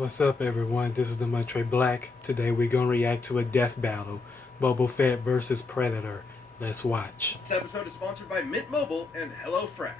What's up, everyone? This is the Montre Black. Today we're gonna react to a death battle: Boba Fett versus Predator. Let's watch. This episode is sponsored by Mint Mobile and HelloFresh.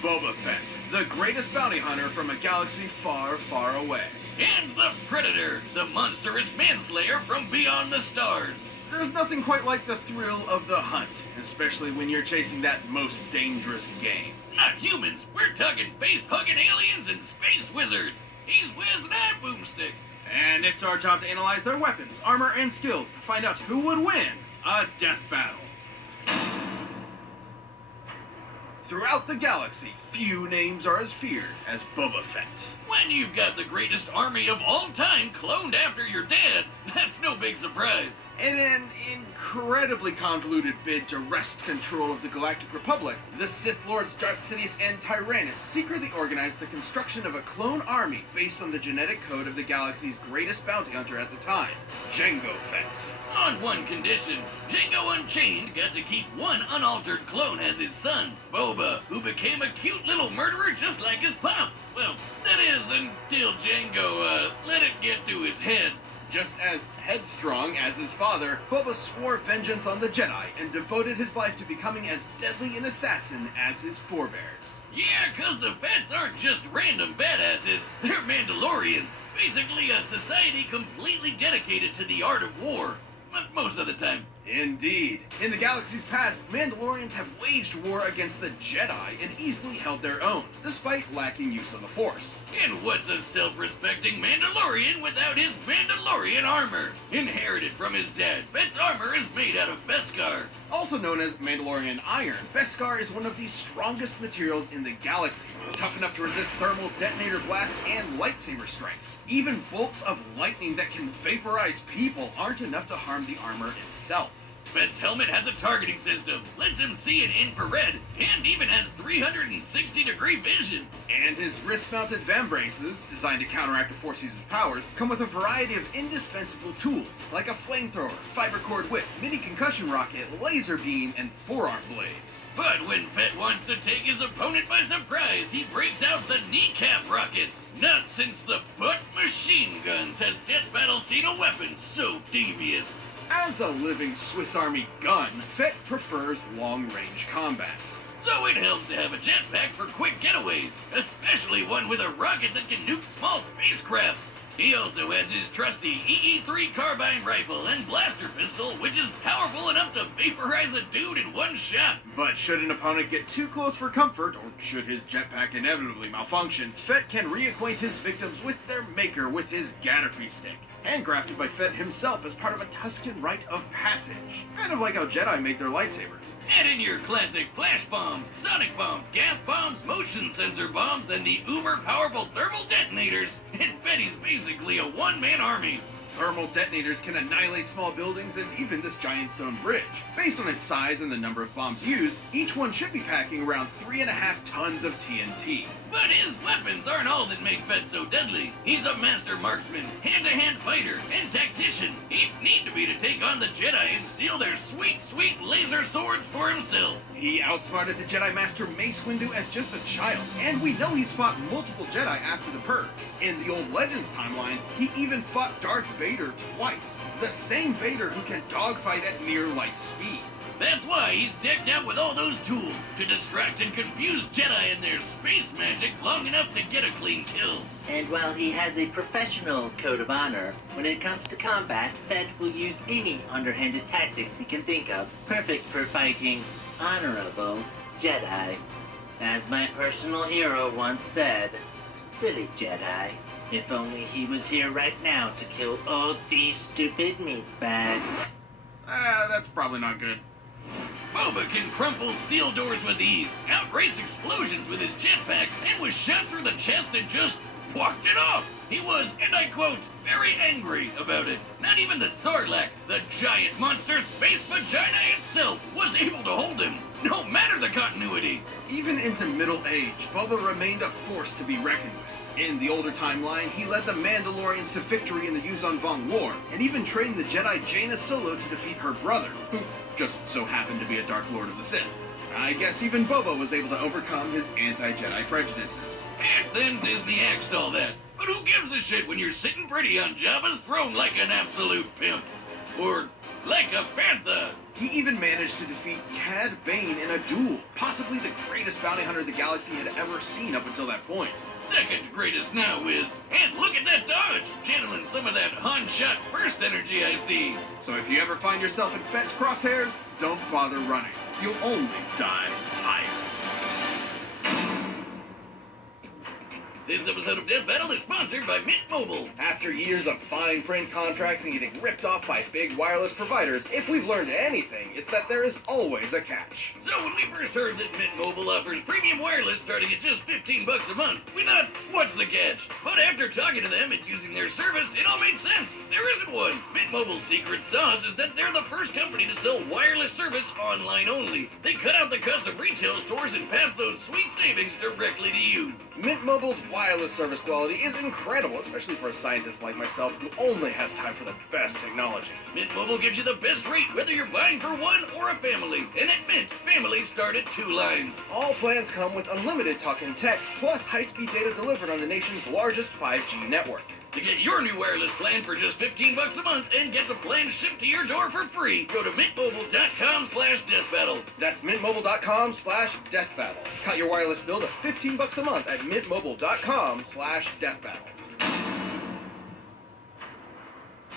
Boba Fett, the greatest bounty hunter from a galaxy far, far away. And the Predator, the monstrous manslayer from beyond the stars. There's nothing quite like the thrill of the hunt, especially when you're chasing that most dangerous game. Not humans, we're talking face-hugging aliens and space wizards. He's Whiz and I'm Boomstick. And it's our job to analyze their weapons, armor, and skills to find out who would win a death battle. Throughout the galaxy, few names are as feared as Boba Fett. When you've got the greatest army of all time cloned after your dad, that's no big surprise. In an incredibly convoluted bid to wrest control of the Galactic Republic, the Sith Lords Darth Sidious and Tyrannus secretly organized the construction of a clone army based on the genetic code of the galaxy's greatest bounty hunter at the time, Jango Fett. On one condition, Jango Unchained got to keep one unaltered clone as his son, Boba, who became a cute little murderer just like his pop. Well, that is, until Jango, let it get to his head. Just as headstrong as his father, Boba swore vengeance on the Jedi and devoted his life to becoming as deadly an assassin as his forebears. Yeah, 'cause the Fetts aren't just random badasses, they're Mandalorians. Basically a society completely dedicated to the art of war. Most of the time. Indeed. In the galaxy's past, Mandalorians have waged war against the Jedi and easily held their own, despite lacking use of the Force. And what's a self-respecting Mandalorian without his Mandalorian armor? Inherited from his dad, Fett's armor is made out of Beskar. Also known as Mandalorian iron, Beskar is one of the strongest materials in the galaxy, tough enough to resist thermal detonator blasts and lightsaber strikes. Even bolts of lightning that can vaporize people aren't enough to harm the armor itself. Fett's helmet has a targeting system, lets him see in infrared, and even has 360-degree vision. And his wrist-mounted vambraces, designed to counteract a Force user's powers, come with a variety of indispensable tools, like a flamethrower, fiber cord whip, mini concussion rocket, laser beam, and forearm blades. But when Fett wants to take his opponent by surprise, he breaks out the kneecap rockets. Not since the butt machine guns has Death Battle seen a weapon so devious. As a living Swiss Army gun, Fett prefers long-range combat. So it helps to have a jetpack for quick getaways, especially one with a rocket that can nuke small spacecraft. He also has his trusty EE-3 carbine rifle and blaster pistol, which is powerful enough to vaporize a dude in one shot. But should an opponent get too close for comfort, or should his jetpack inevitably malfunction, Fett can reacquaint his victims with their maker with his Gatterfy stick, handcrafted by Fett himself as part of a Tusken rite of passage. Kind of like how Jedi make their lightsabers. Add in your classic flash bombs, sonic bombs, gas bombs, motion sensor bombs, and the uber-powerful thermal detonators, and Fetty's basically a one-man army. Thermal detonators can annihilate small buildings and even this giant stone bridge. Based on its size and the number of bombs used, each one should be packing around 3.5 tons of TNT. But his weapons aren't all that make Fett so deadly. He's a master marksman, hand-to-hand fighter, and tactician. He'd need to be to take on the Jedi and steal their sweet, sweet laser swords for himself. He outsmarted the Jedi Master Mace Windu as just a child, and we know he's fought multiple Jedi after the Purge. In the old Legends timeline, he even fought Darth Vader twice. The same Vader who can dogfight at near light speed. That's why he's decked out with all those tools to distract and confuse Jedi and their space magic long enough to get a clean kill. And while he has a professional code of honor, when it comes to combat, Fett will use any underhanded tactics he can think of, perfect for fighting honorable Jedi. As my personal hero once said, silly Jedi. If only he was here right now to kill all these stupid meatbags. That's probably not good. Boba can crumple steel doors with ease, outrace explosions with his jetpack, and was shot through the chest and just walked it off. He was, and I quote, very angry about it. Not even the Sarlacc, the giant monster space vagina itself, was able to hold him, no matter the continuity. Even into middle age, Boba remained a force to be reckoned with. In the older timeline, he led the Mandalorians to victory in the Yuuzhan Vong War, and even trained the Jedi Jaina Solo to defeat her brother, who just so happened to be a Dark Lord of the Sith. I guess even Boba was able to overcome his anti-Jedi prejudices. And then Disney axed all that. But who gives a shit when you're sitting pretty on Jabba's throne like an absolute pimp? Or like a panther? He even managed to defeat Cad Bane in a duel, possibly the greatest bounty hunter the galaxy had ever seen up until that point. Second greatest now is, and look at that dodge, channeling some of that Han shot burst energy I see. So if you ever find yourself in Fett's crosshairs, don't bother running. You'll only die tired. This episode of Death Battle is sponsored by Mint Mobile. After years of fine print contracts and getting ripped off by big wireless providers, if we've learned anything, it's that there is always a catch. So when we first heard that Mint Mobile offers premium wireless starting at just $15 a month, we thought, what's the catch? But after talking to them and using their service, it all made sense. There isn't one. Mint Mobile's secret sauce is that they're the first company to sell wireless service online only. They cut out the cost of retail stores and pass those sweet savings directly to you. Mint Mobile's wireless service quality is incredible, especially for a scientist like myself who only has time for the best technology. Mint Mobile gives you the best rate whether you're buying for one or a family. And at Mint, families start at 2 lines. All plans come with unlimited talk and text, plus high-speed data delivered on the nation's largest 5G network. To get your new wireless plan for just $15 a month and get the plan shipped to your door for free, go to mintmobile.com/deathbattle. That's mintmobile.com/deathbattle. Cut your wireless bill to $15 a month at mintmobile.com/deathbattle.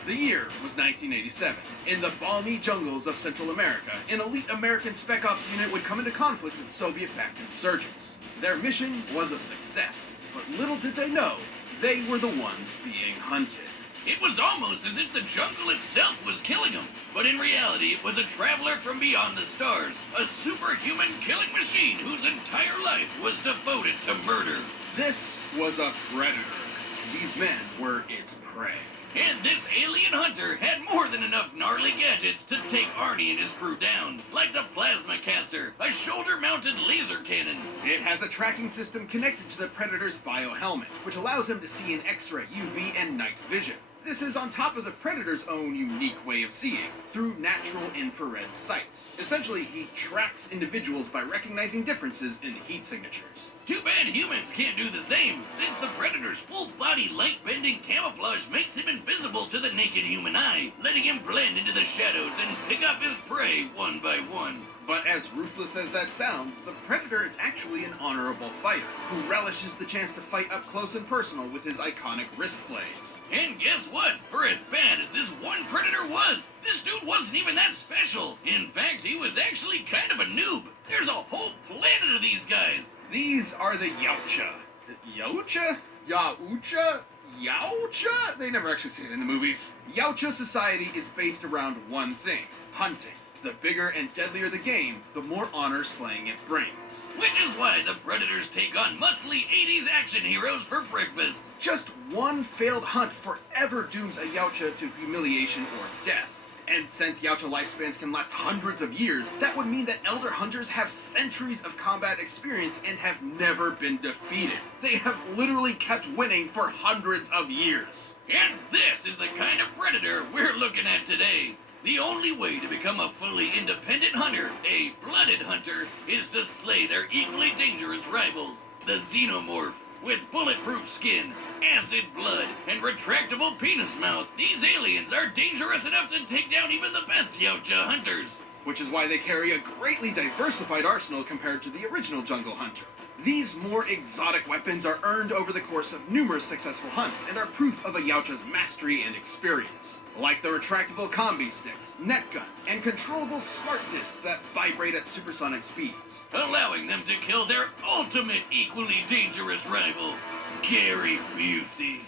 The year was 1987. In the balmy jungles of Central America, an elite American Spec Ops unit would come into conflict with Soviet-backed insurgents. Their mission was a success, but little did they know, they were the ones being hunted. It was almost as if the jungle itself was killing them. But in reality, it was a traveler from beyond the stars, a superhuman killing machine whose entire life was devoted to murder. This was a predator. These men were its prey. And this alien hunter had more than enough gnarly gadgets to take Arnie and his crew down, like the plasma caster, a shoulder-mounted laser cannon. It has a tracking system connected to the Predator's biohelmet, which allows him to see in X-ray, UV, and night vision. This is on top of the Predator's own unique way of seeing, through natural infrared sight. Essentially, he tracks individuals by recognizing differences in heat signatures. Too bad humans can't do the same, since the Predator's full-body light-bending camouflage makes him invisible to the naked human eye, letting him blend into the shadows and pick up his prey one by one. But as ruthless as that sounds, the Predator is actually an honorable fighter, who relishes the chance to fight up close and personal with his iconic wrist blades. And guess what? For as bad as this one Predator was, this dude wasn't even that special. In fact, he was actually kind of a noob. There's a whole planet of these guys. These are the Yautja. Yautja? Yautja? Yautja? They never actually say it in the movies. Yautja society is based around one thing: hunting. The bigger and deadlier the game, the more honor slaying it brings. Which is why the Predators take on muscly 80s action heroes for breakfast. Just one failed hunt forever dooms a Yautja to humiliation or death. And since Yautja lifespans can last hundreds of years, that would mean that Elder Hunters have centuries of combat experience and have never been defeated. They have literally kept winning for hundreds of years. And this is the kind of Predator we're looking at today. The only way to become a fully independent hunter, a blooded hunter, is to slay their equally dangerous rivals, the Xenomorph. With bulletproof skin, acid blood, and retractable penis mouth, these aliens are dangerous enough to take down even the best Yautja hunters. Which is why they carry a greatly diversified arsenal compared to the original Jungle Hunter. These more exotic weapons are earned over the course of numerous successful hunts and are proof of a Yautja's mastery and experience. Like the retractable combi sticks, net guns, and controllable smart discs that vibrate at supersonic speeds. Allowing them to kill their ultimate equally dangerous rival, Gary Busey.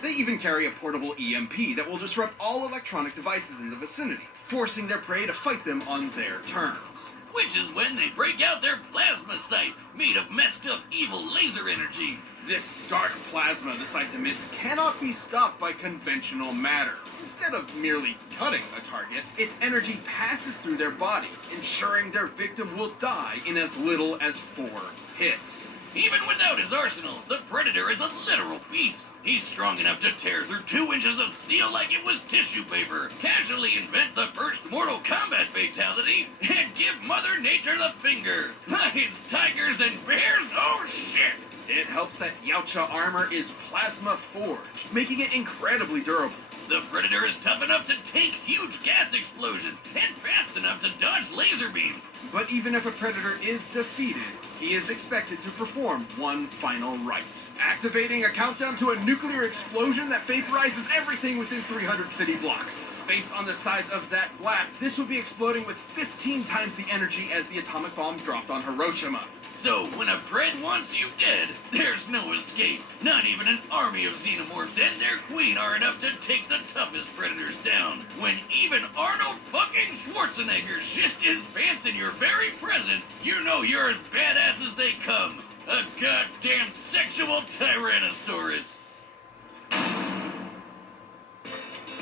They even carry a portable EMP that will disrupt all electronic devices in the vicinity, forcing their prey to fight them on their terms. Which is when they break out their plasma sight, made of messed up evil laser energy. This dark plasma the scythe emits cannot be stopped by conventional matter. Instead of merely cutting a target, its energy passes through their body, ensuring their victim will die in as little as 4 hits. Even without his arsenal, the Predator is a literal beast. He's strong enough to tear through 2 inches of steel like it was tissue paper, casually invent the first Mortal Kombat fatality, and give Mother Nature the finger. Lions, tigers, and bears? Oh shit! It helps that Yautja armor is plasma forged, making it incredibly durable. The Predator is tough enough to take huge gas explosions and fast enough to dodge laser beams. But even if a Predator is defeated, he is expected to perform one final rite, activating a countdown to a nuclear explosion that vaporizes everything within 300 city blocks. Based on the size of that blast, this would be exploding with 15 times the energy as the atomic bomb dropped on Hiroshima. So, when a Pred wants you dead, there's no escape. Not even an army of xenomorphs and their queen are enough to take the toughest predators down. When even Arnold fucking Schwarzenegger shits his pants in your very presence, you know you're as badass as they come. A goddamn sexual Tyrannosaurus.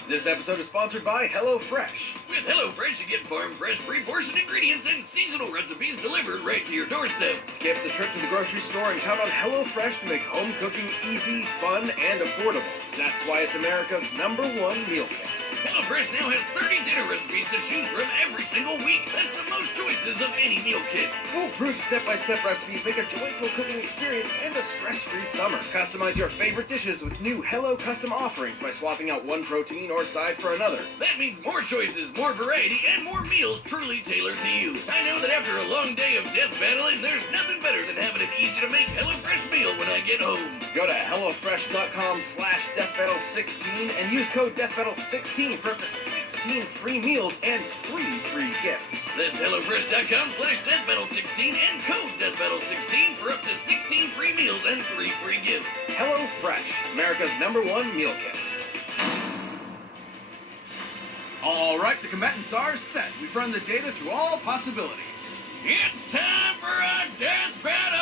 This episode is sponsored by HelloFresh. With HelloFresh, you get farm-fresh, pre-portioned ingredients and seasonal recipes delivered right to your doorstep. Skip the trip to the grocery store and count on HelloFresh to make home cooking easy, fun, and affordable. That's why it's America's #1 meal kit. HelloFresh now has 30 dinner recipes to choose from every single week. That's the most choices of any meal kit. Foolproof step-by-step recipes make a joyful cooking experience and a stress-free summer. Customize your favorite dishes with new Hello Custom offerings by swapping out one protein or side for another. That means more choices, more variety, and more meals truly tailored to you. I know that after a long day of death battling, there's nothing better than having an easy-to-make HelloFresh meal when I get home. Go to HelloFresh.com/DeathBattle16 and use code DeathBattle16 for up to 16 free meals and 3 free gifts. That's HelloFresh.com/DeathBattle16 and code DeathBattle16 for up to 16 free meals and 3 free gifts. HelloFresh, America's #1 meal kit. All right, the combatants are set. We've run the data through all possibilities. It's time for a death battle!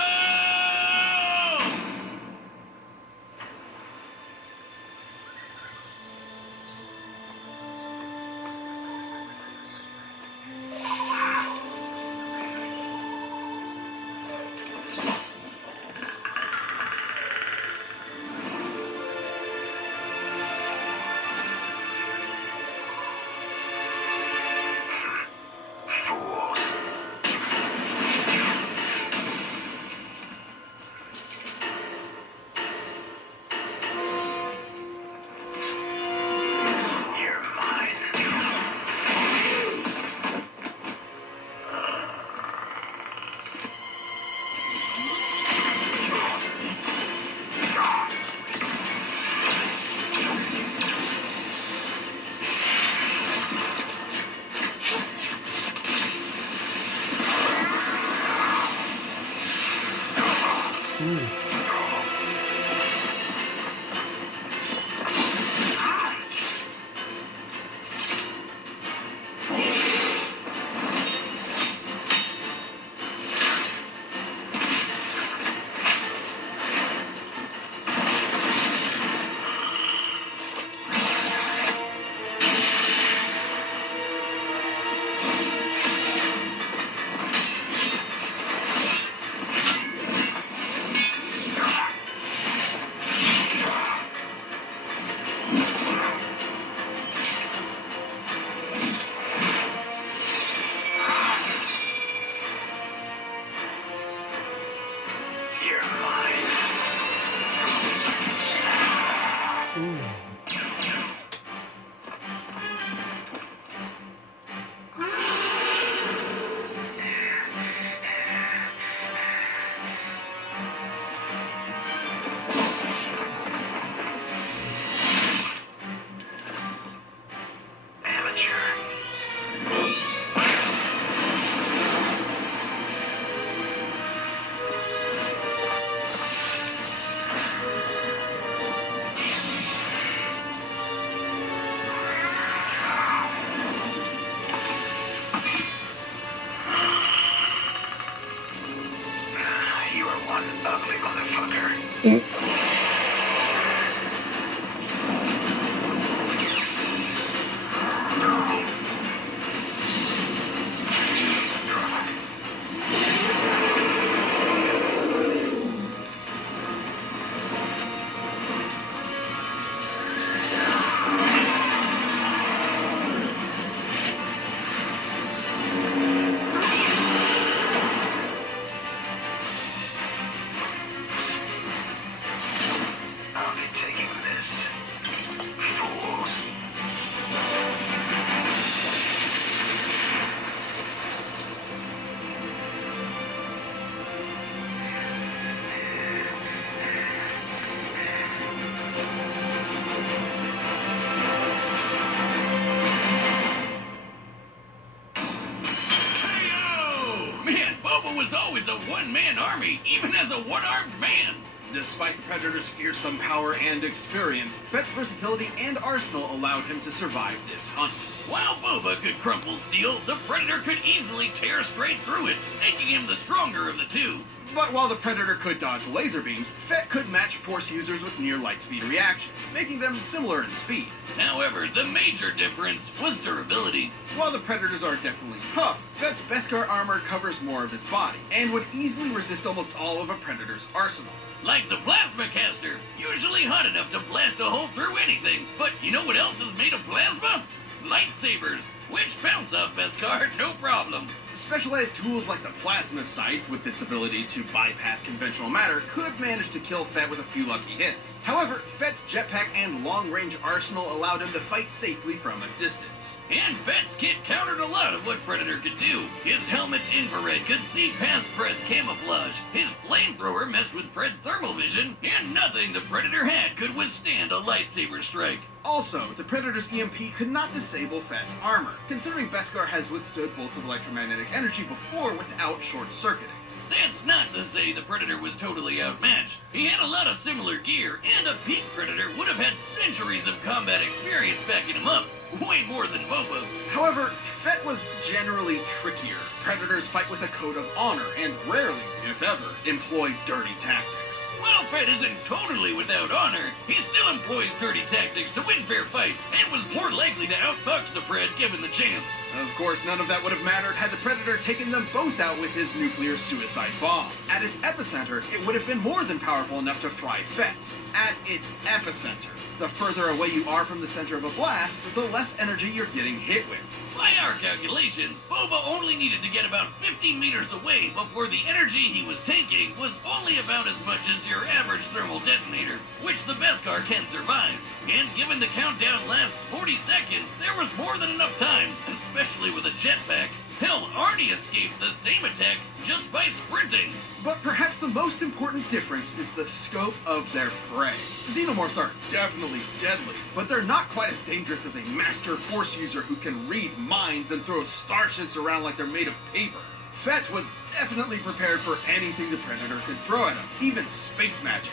Boba was always a one-man army, even as a one-armed man. Despite the Predator's fearsome power and experience, Fett's versatility and arsenal allowed him to survive this hunt. While Boba could crumple steel, the Predator could easily tear straight through it, making him the stronger of the two. But while the Predator could dodge laser beams, Fett could match Force users with near light speed reactions, making them similar in speed. However, the major difference was durability. While the Predators are definitely tough, Fett's Beskar armor covers more of his body, and would easily resist almost all of a Predator's arsenal. Like the plasma caster, usually hot enough to blast a hole through anything. But you know what else is made of plasma? Lightsabers, which bounce off Beskar no problem. Specialized tools like the Plasma Scythe, with its ability to bypass conventional matter, could manage to kill Fett with a few lucky hits. However, Fett's jetpack and long-range arsenal allowed him to fight safely from a distance. And Fett's kit countered a lot of what Predator could do. His helmet's infrared could see past Pred's camouflage. His flamethrower messed with Pred's thermal vision, and nothing the Predator had could withstand a lightsaber strike. Also, the Predator's EMP could not disable Fett's armor, considering Beskar has withstood bolts of electromagnetic energy before without short-circuiting. That's not to say the Predator was totally outmatched. He had a lot of similar gear, and a peak Predator would have had centuries of combat experience backing him up. Way more than Boba. However, Fett was generally trickier. Predators fight with a code of honor, and rarely, if ever, employ dirty tactics. While Fett isn't totally without honor, he still employs dirty tactics to win fair fights, and was more likely to outfox the Pred given the chance. Of course, none of that would have mattered had the Predator taken them both out with his nuclear suicide bomb. At its epicenter, it would have been more than powerful enough to fry Fett. At its epicenter. The further away you are from the center of a blast, the less energy you're getting hit with. By our calculations, Boba only needed to get about 50 meters away before the energy he was taking was only about as much as your average thermal detonator, which the Beskar can survive. And given the countdown lasts 40 seconds, there was more than enough time, especially with a jetpack. Hell, Arnie escaped the same attack just by sprinting. But perhaps the most important difference is the scope of their prey. Xenomorphs are definitely deadly, but they're not quite as dangerous as a master Force user who can read minds and throw starships around like they're made of paper. Fett was definitely prepared for anything the Predator could throw at him, even space magic.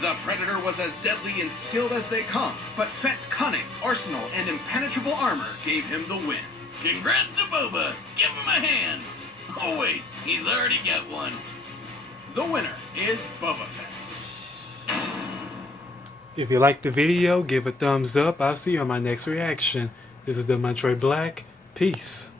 The Predator was as deadly and skilled as they come, but Fett's cunning, arsenal, and impenetrable armor gave him the win. Congrats to Boba! Give him a hand! Oh wait, he's already got one. The winner is Boba Fett. If you liked the video, give a thumbs up. I'll see you on my next reaction. This is the Troy Black. Peace.